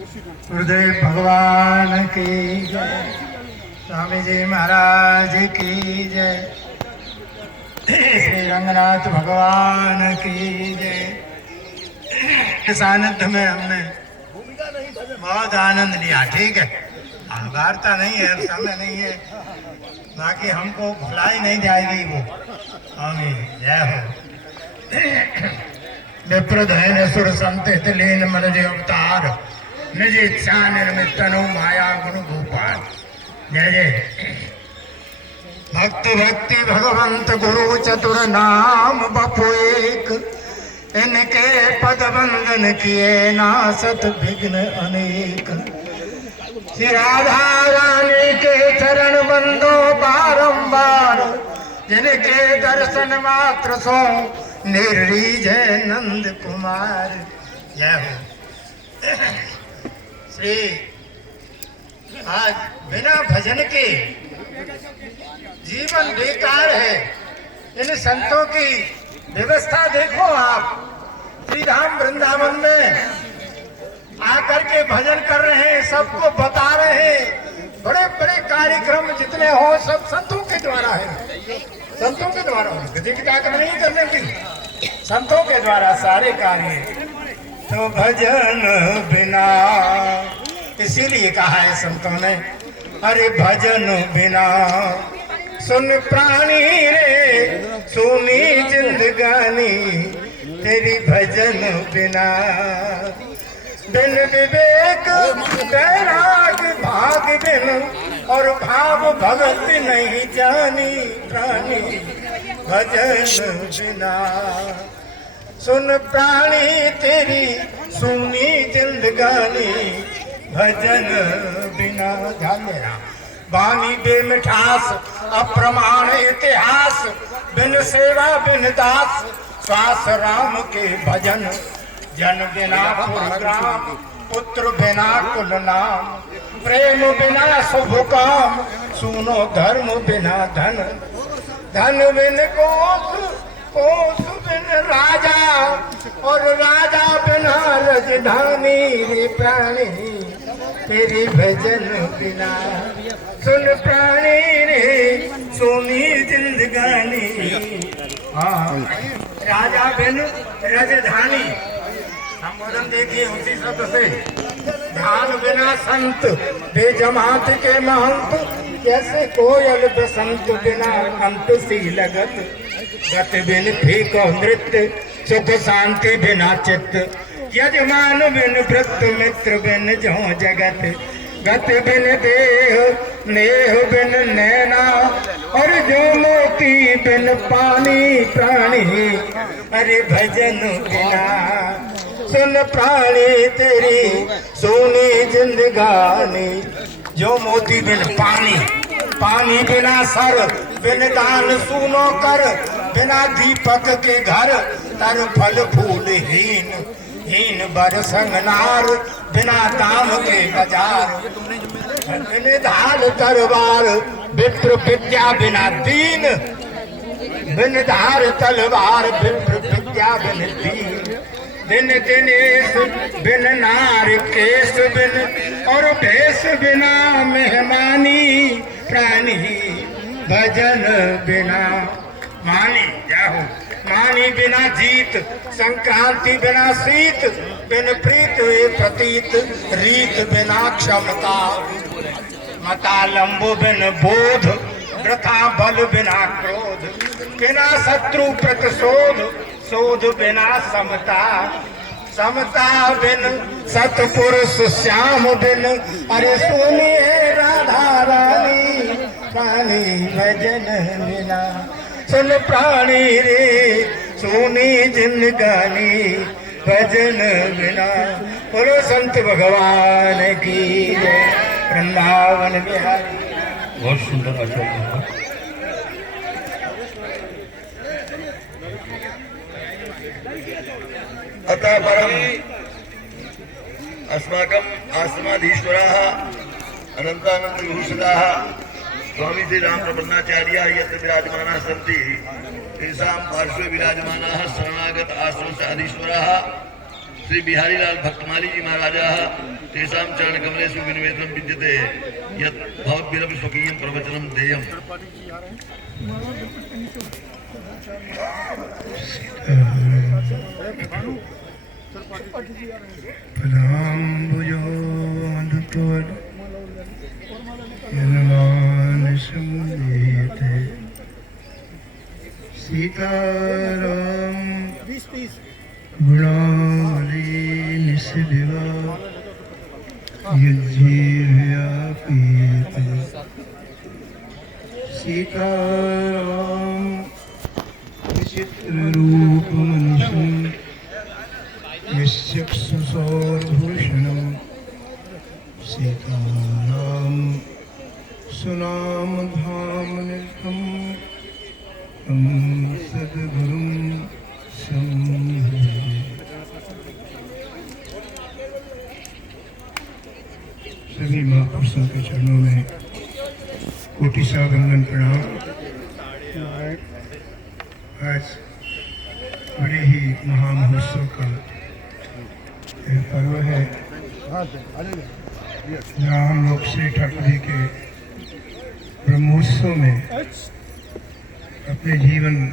गुरुदेव भगवान की जय, स्वामी जी महाराज की जय, श्री रंगनाथ भगवान की जय। सानिध्य में हमने बहुत आनंद लिया। ठीक है, वार्ता नहीं है, समय नहीं है, बाकी हमको भुलाई नहीं जाएगी वो। स्वामी जय हो। विप्रधैन सुर संत लीन मन जे अवतार, निज इच्छा निर्मित तनु माया गुण गोपाल। जय जय। भक्त भक्ति भगवंत गुरु चतुर नाम बपु एक, इनके पद वंदन किए नासत विघ्न अनेक। श्री राधा रानी के चरण बंदो बारंबार, जिनके दर्शन मात्र सो निर्रीज नंद कुमार। जय हो। श्री आज बिना भजन के जीवन बेकार है। इन संतों की व्यवस्था देखो आप, श्री धाम वृंदावन में आकर के भजन कर रहे हैं, सबको बता रहे हैं। बड़े बड़े कार्यक्रम जितने हो सब संतों के द्वारा है, संतों के द्वारा। किसी की ताकत नहीं करने की, संतों के द्वारा सारे कार्य। तो भजन बिना, इसीलिए कहा है संतों ने, अरे भजन बिना सुन प्राणी रे सुनी जिंदगानी, तेरी भजन बिना। बिन विवेक बैराग भाग बिन, और भाव भगत नहीं जानी प्राणी। भजन बिना सुन प्राणी तेरी सुनी जिंदगानी, भजन बिना। ध्यान देना। वाणी बेमिठास अप्रमाण इतिहास, बिन सेवा बिन दास श्वास राम के भजन। जन बिना पुत्रग्राम, पुत्र बिना कुल नाम, प्रेम बिना शुभ काम, सुनो धर्म बिना धन। धन बिन कोस, कोस बिन राजा, और राजा बिना राजधानी। रे प्राणी तेरी भजन बिना, सुन प्राणी रे सोनी जिंदगानी। हाँ, राजा बिन राजधानी, संबोधन देखिए उसी शब्द से। ध्यान बिना संत बेजमात के महंत, कैसे कोयल बसंत बिना अंत सी लगत। गत बिन फीको नृत्य, सुख शांति बिना चित्त, यजमान बिन वृत्त मित्र बिन जो जगत। गत बिन देह नेह बिन नैना, और जो मोती बिन पानी प्राणी। अरे भजन बिना सुन प्राणी तेरी सोनी जिंदगानी। जो मोती बिन पानी, पानी बिना सर, बिन दान सूनो कर, बिना दीपक के घर, तर फल फूल हीन। हीन बर संगनार, बिना दाम के बाजार। बिन ढाल तलवार, विप्र विद्या बिना दीन। बिन धार तलवार, विप्र विद्या बिन दीन। बिन दिनेश बिन नार केश बिन, और भेष बिना मेहमानी प्राणी। भजन बिना मानी। जाओ। मानी बिना जीत, संक्रांति बिना शीत, बिन प्रीत हुए प्रतीत। रीत बिना क्षमता, मता लंबो बिन बोध, वृथा बल बिना क्रोध। बिना शत्रु प्रतिशोध, शोध बिना समता। समता बिन सतपुरुष श्याम बिन, अरे सुनिए राधा रानी प्राणी। भजन बिना सुन प्राणी रे सोनी जिंदगानी। भजन बिना। बोलो संत भगवान की जय। वृंदावन बिहारी। बहुत सुंदर अशोक। अतः परम अस्माकम आश्रमाधीश्वराः अनंतानंद विभूषिताः स्वामी श्री राम प्रपन्नाचार्याः यत्र विराजमानाः सन्ति, तेषां पार्श्वे विराजमानाः शरणागत आश्रमस्य अधीश्वराः श्री बिहारी लाल भक्तमाली जी महाराजा तेषां चरण कमलेषु विनिवेदनं विद्यते यत् भवद्भिरपि स्वकीयं प्रवचनं देयम्। सीताराम गुणावली निस्दिवा युज्जीव्यापीत सीताराम विचित्र रूप मनुष्यं यस्यक्षुसौरभूषणं सीताराम सुनाम धाम नित्यं सद्गुरुं संभजे। सभी महापुरुषों के चरणों में कोटि सा वंदन प्रणाम। आज बड़े ही महामहोत्सव का पर्व है जहाँ हम लोग श्री ठाकुर जी के ब्रह्मोत्सव में अपने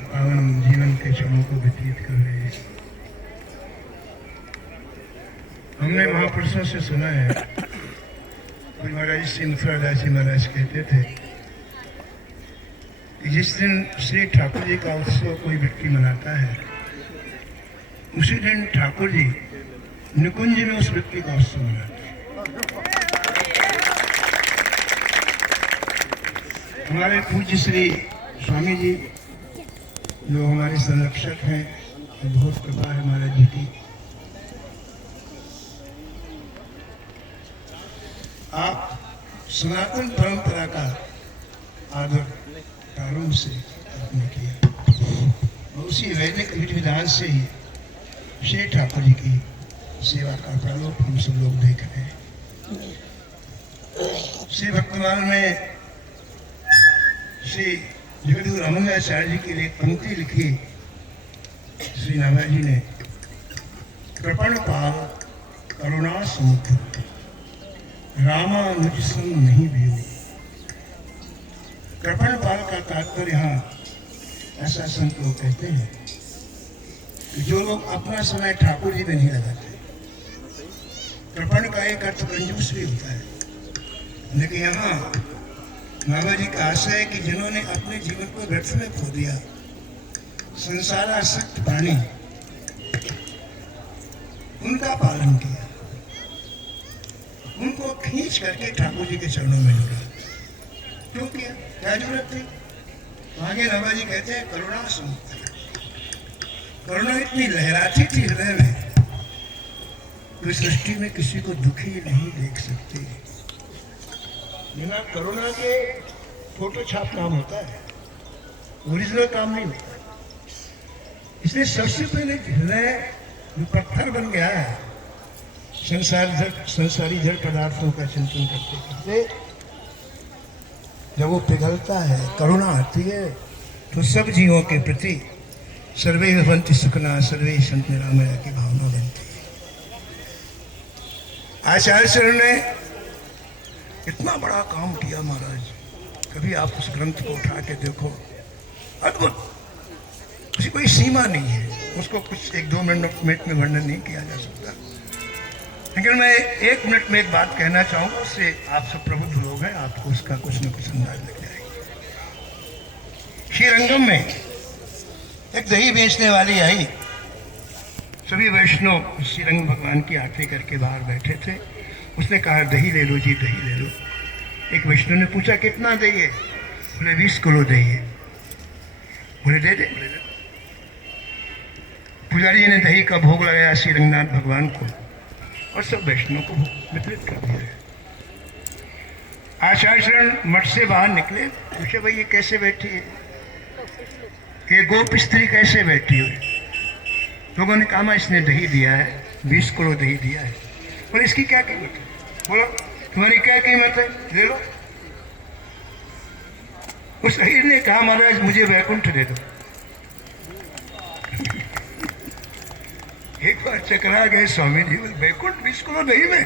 पावन जीवन के क्षणों को व्यतीत कर रहे हैं। हमने महापुरुषों से सुना है, कोई महाराज श्री मथुरादास जी महाराज कहते थे कि जिस दिन श्री ठाकुर जी का उत्सव कोई व्यक्ति मनाता है, उसी दिन ठाकुर जी निकुंज में उस व्यक्ति का उत्सव मनाते हैं। हमारे पूज्य श्री स्वामी जी जो हमारे संरक्षक हैं, बहुत कृपा है महाराज जी की। आप सनातन परंपरा का आदर प्रारंभ से आपने किया और उसी वैदिक विधि विधान से ही श्री ठाकुर जी की सेवा का प्रारूप हम सब लोग देख रहे हैं। श्री भक्तमाल में श्री जगदगुरु रामाचार्य जी की एक पंक्ति लिखी श्री नाभाजी ने, कृपण पाल करुणा समुद्र रामानुज संग नहीं भी। कृपण पाल का तात्पर्य यहाँ ऐसा संत लोग कहते हैं कि जो लोग अपना समय ठाकुर जी में नहीं लगाते। कृपण का एक अर्थ कंजूस भी होता है, लेकिन यहाँ बाबा जी का आशय है कि जिन्होंने अपने जीवन को व्यर्थ में खो दिया, संसारासक्त प्राणी, उनका पालन किया, उनको खींच करके ठाकुर जी के चरणों में जोड़ा। क्यों किया? क्या जरूरत थी? आगे बाबा जी कहते हैं करुणा समुद्र। करुणा इतनी लहराती थी हृदय में, तो सृष्टि में किसी को दुखी नहीं देख सकते। बिना करुणा के फोटो छाप काम होता है, ओरिजिनल काम नहीं होता। इसलिए सबसे पहले हृदय जो पत्थर बन गया है, संसारी जड़ पदार्थों का चिंतन करते करते जब वो पिघलता है, करुणा आती है, तो सब जीवों के प्रति सर्वे भवन्ति सुखिनः सर्वे सन्तु निरामया की भावना बनती है। आचार्य शरण ने इतना बड़ा काम किया महाराज, कभी आप उस ग्रंथ को उठा के देखो, अद्भुत, उसकी कोई सीमा नहीं है, उसको कुछ 1-2 मिनट में वर्णन नहीं किया जा सकता। लेकिन मैं 1 मिनट में एक बात कहना चाहूँगा, उससे आप सब प्रबुद्ध लोग हैं, आपको उसका कुछ न कुछ अंदाज लग जाएगा। श्रीरंगम में एक दही बेचने वाली आई, सभी वैष्णव श्रीरंग भगवान की आरती करके बाहर बैठे थे। उसने कहा दही ले लो जी, दही ले लो। एक वैष्णव ने पूछा कितना दही है? बोले 20 किलो दही है। बोले दे दे। पुजारी जी ने दही का भोग लगाया श्री रंगनाथ भगवान को और सब वैष्णव को वितरित कर दिया। आचार्य शरण मठ से बाहर निकले, पूछे भाई ये कैसे बैठी है, ये गोप स्त्री कैसे बैठी है? लोगों ने कहा इसने दही दिया है, 20 किलो दही दिया है। और इसकी क्या कीमत है? बोलो तुम्हारी क्या कीमत है, ले लो। उस अहीर ने कहा महाराज मुझे वैकुंठ दे दो। एक बार चकरा गए स्वामी जी, बोले बैकुंठ बिस्कुट नहीं में,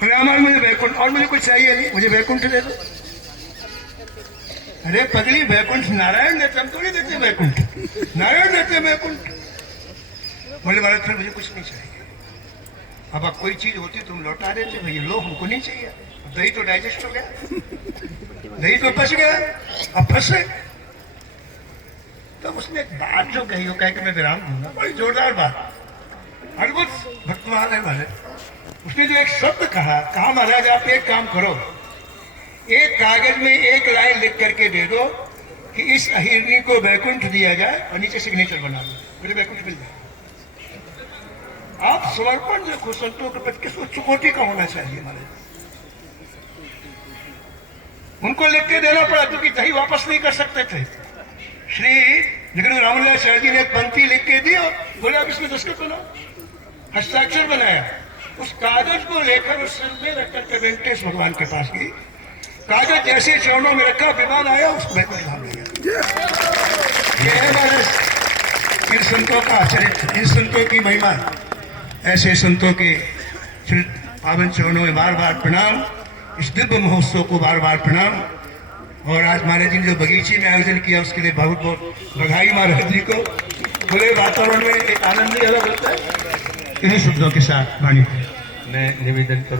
बोले हमारे मुझे बैकुंठ और मुझे कुछ चाहिए नहीं, मुझे बैकुंठ दे दो। अरे पगली, बैकुंठ नारायण देते, हम थोड़ी देते बैकुंठ, नारायण देते बैकुंठ। बोले महाराज फिर मुझे कुछ नहीं चाहिए। अब कोई चीज होती तुम लौटा देते, भैया लो हमको नहीं चाहिए। दही तो डाइजेस्ट हो गया, दही तो पच गया, अब फंसे। तब उसने एक बात जो कही, वो कह के मैं विराम दूंगा, बड़ी जोरदार बात, अद्भुत भक्तवान है महाराज। उसने जो एक शब्द कहा महाराज आप एक काम करो, एक कागज में एक लाइन लिख करके दे दो कि इस अहिरनी को बैकुंठ दिया जाए और नीचे सिग्नेचर बना दो, फिर बैकुंठ मिल जाए। आप समर्पण देखो संतों के प्रति, किसको चुकौती का होना चाहिए महाराज। उनको लिख के देना पड़ा क्योंकि दही वापस नहीं कर सकते थे। श्री जगन्नाथ रामलाल जी ने एक पंक्ति लिख के दी और बोले अब इसमें दस्तखत बनाओ, हस्ताक्षर बनाया। उस कागज को लेकर उस सर में रखकर वेंकटेश भगवान के पास गई, कागज जैसे चरणों में रखा, विमान आया, उसको बैकुंठ धाम ले गया। ये है महाराज इन संतों का चरित्र, इन संतों की महिमा। ऐसे संतों के पावन चरणों में बार बार प्रणाम, इस दिव्य महोत्सव को बार बार प्रणाम। और आज महाराज जी ने जो बगीचे में आयोजन किया उसके लिए बहुत बहुत बधाई महाराज जी को। खुले वातावरण में एक आनंद ही अलग होता है। इन्हीं शब्दों के साथ वाणी मैं निवेदन करूँ।